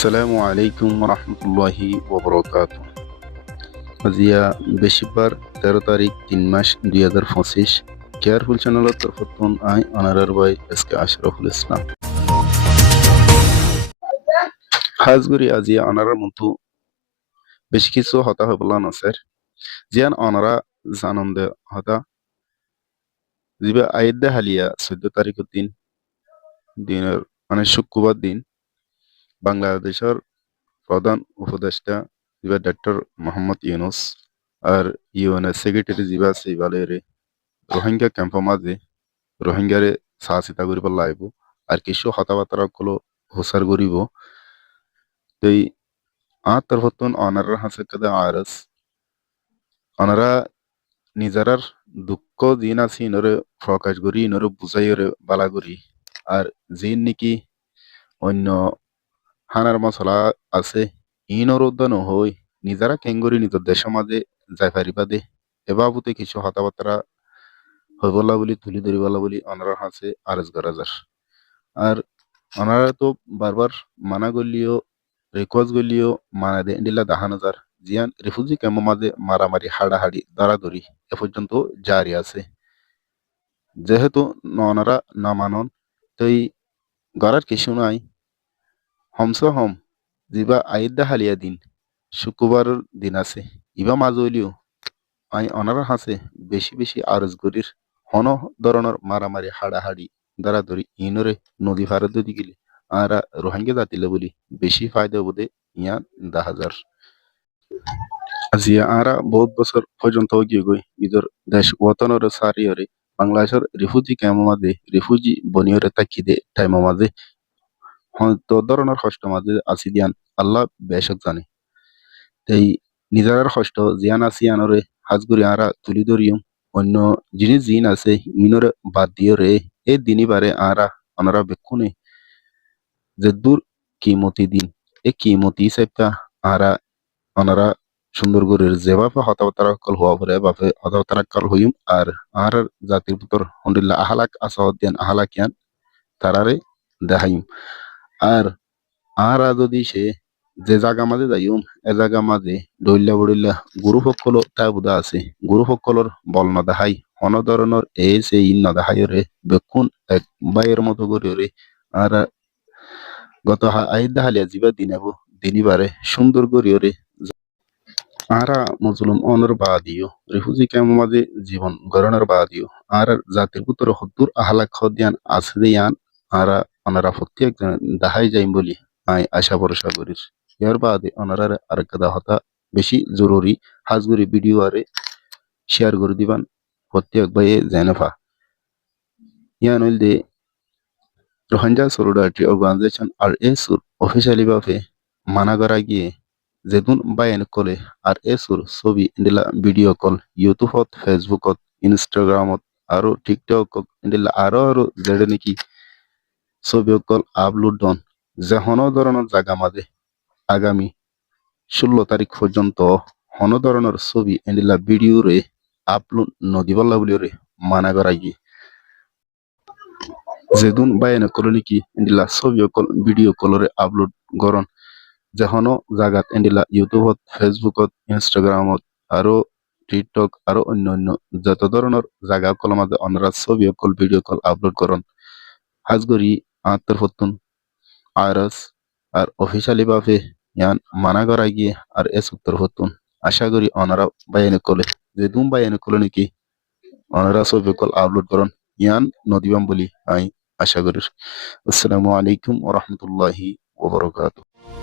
আসসালামু আলাইকুম রহমতুল্লাহি ওবরকাত। আজিয়া বেশিবার 13 তারিখ 3 মাস 2025 কেয়ারফুল চ্যানেলের তরফতুন আই অনারার ভাই এসকে আশরাফুল ইসলাম হাজগুড়ি আজিয়া অনারার মতো বেশি কিছু হতা হবলা নসের জিয়ান অনারা জানন্দে হতা জিবা আইদ্দে হালিয়া 14 তারিখের দিনের মানে শুক্রবার দিন বাংলাদেশের প্রধান উপদেষ্টা জিবা ডক্টর মোহাম্মদ ইউনুস আর ইউএনএস সেক্রেটারি জিবা সেইবালেরে রোহিঙ্গা ক্যাম্পৰ মাঝে রোহিঙ্গারে চাচিতা কৰিব লাগিব আর কিছু হতাবার্তা কলো হোসার করিব তৈ তরফতুন অনারার হাসে কাদা আরস অনারা নিজেরার দুঃখ দিন আছে ইনরে প্রকাশ করি ইনরে বুঝাই বালা করি আর জিন নাকি অন্য হানার মশলা আছে ইনর উদ্যান হই নিজেরা কেঙ্গরি নিজের দেশের মাঝে যাই পারিবা দে এ বাবুতে কিছু হতাবার্তা হইবলা বলি তুলি ধরিবলা বলি অনারা হাসে আরজ করা যার আর ওনারা তো বারবার মানা করলিও রিকোয়েস্ট করলিও মানা দে দিলা দেখানো যার জিয়ান রিফিউজি ক্যাম্পের মাঝে মারামারি হাড়াহাড়ি দরাদরি এ পর্যন্ত জারি আছে যেহেতু ওনারা না মানন তই গড়ার কিছু নাই হমস হম জিবা আইদা হালিয়া দিন শুক্রবারের দিন আছে ইবা মাঝ হইলিও আই ওনারা হাসে বেশি বেশি আরজ করির হন ধরনের মারামারি হাড়াহাড়ি দরাদরি ইনরে নদী ভারত যদি গেলে আরা রোহিঙ্গা জাতিলে বলি বেশি ফায়দা বোধে ইয়ান 10,000 আজিয়া আরা বহুত বছর পর্যন্ত গিয়ে গই নিজের দেশ ওতনরে সারিয়রে বাংলাদেশের রিফিউজি ক্যাম্প মাঝে রিফিউজি বনিয়রে তাকিদে টাইম মাঝে হয়তো ধরনের কষ্ট মাঝে আসি দিয়ান আল্লাহ বেশক জানে এই নিজের কষ্ট জিয়ান আসিয়ানরে হাজগুড়ি আরা তুলি ধরিও অন্য জিনিস জিন আছে ইনরে বাদ দিও রে এই দিনই বারে আরা অনারা বেক্ষুনে যে দূর কিমতি দিন এই কিমতি হিসাবটা আরা অনারা সুন্দর করে যেভাবে হতাহতারা কল হওয়া পরে বাপে হতাহতারা কল হইম আর জাতির ভিতর হন্ডিল্লা আহালাক আসাহদিয়ান আহালাকিয়ান তারারে দেখাইম আর আর যদি সে যে জায়গা মাঝে যাইম এ জায়গা মাঝে ডইল্লা বড়িল্লা গুরু সকল তা বুধা আছে গুরু সকলর বল ন দেখাই অন ধরনের এ সে ইন ন দেখাই রে বেকুন এক বাইয়ের মতো করে রে আর গত আইদা হালিয়া জিবা দিনাবো দিনিবারে সুন্দর করিও রে আরা মজলুম অনর বাদিও রিফিউজি ক্যাম্প মাঝে জীবন গড়নের বাদিও আর জাতির পুত্র হদ্দুর আহালাক খদিয়ান আসদিয়ান আরা অনারা প্রত্যেক দাহাই যাইম বলি আই আশা ভরসা করিস এর বাদে অনারার আর কাদা হতা বেশি জরুরি হাজগুড়ি ভিডিও আরে শেয়ার করে দিবান প্রত্যেক ভাইয়ে জেনেফা ইয়ান হইল দে রোহিঙ্গা সলিডারিটি অর্গানাইজেশন আর এসুর অফিসিয়ালি ভাবে মানা করা গিয়ে যেদুন বায়ান কলে আর এসুর ছবি ইন্দিলা ভিডিও কল ইউটিউবত ফেসবুকত ইনস্টাগ্রামত আৰু টিকটকত ইন্দিলা আৰু যেডে নেকি ছবি কল আপলোড ডন যে হন ধরনের জায়গা মাঝে আগামী 16 তারিখ পর্যন্ত হন ধরনের ছবি ইন্দিলা ভিডিও রে আপলোড নদিবল্লা বলি রে মানা করা গিয়ে যেদুন বায়ান কলে নাকি ইন্দিলা ছবি কল ভিডিও কলরে আপলোড গরন যেহনো জাগাত এন্ডিলা ইউটিউবত ফেসবুকত ইনস্টাগ্রামত আৰু টিকটক আৰু অন্য যত ধরনের জায়গা কল মাঝে অনরা ছবি কল ভিডিও কল আপলোড করন হাজগরি আত্মর ফতুন আরস আর অফিসিয়ালি ভাবে ইয়ান মানা করা গিয়ে আর এস উত্তর ফতুন আশা করি অনারা বায়ানে কলে যে দুম বায়ানে কলে নাকি অনারা ছবি কল আপলোড করন ইয়ান নদিবাম বলি আই আশা করি। আসসালামু আলাইকুম ওয়া রাহমাতুল্লাহি ওয়া বারাকাতুহু।